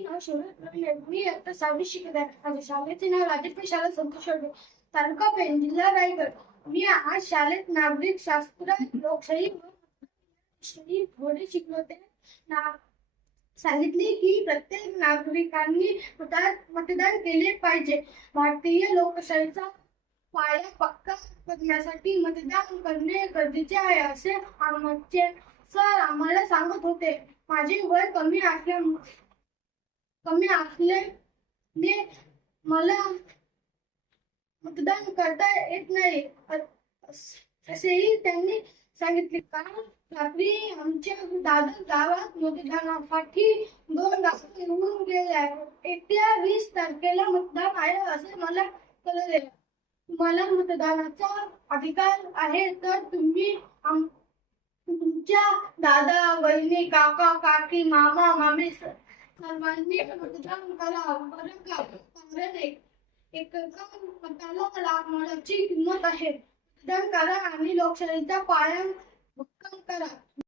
माझे नाव शोभा मी आता सहावी शिकत आहे. माझ्या शाळेचे नाव राजकीय शाळा संतोष तालुका पेन जिल्हा रायगड. मी आज शाळेत नागरिक शास्त्र लोकशाही व शिकवते ना सांगितले की प्रत्येक नागरिकांनी मतदान मतदान केले पाहिजे. भारतीय लोकशाहीचा पाया पक्का करण्यासाठी मतदान करणे गरजेचे आहे असे आमचे सर आम्हाला सांगत होते. माझे वय कमी असल्या कमी असल्याने मला मतदान करता येत नाही. असेही त्यांनी सांगितले. काल रात्री आमच्या दादा गावात मतदानासाठी दोन गाव निवडून गेले एकट्या वीस तारखेला मतदान आहे असे मला कळले. तुम्हाला मतदानाचा अधिकार आहे तर तुम्ही तुमच्या दादा बहिणी काका काकी मामा मामी सर्वांनी मतदान करावं कारण का? कारण एक एका मताला लाख मोलाची किंमत आहे. मतदान करा आणि लोकशाहीचा पाया भक्कम करा.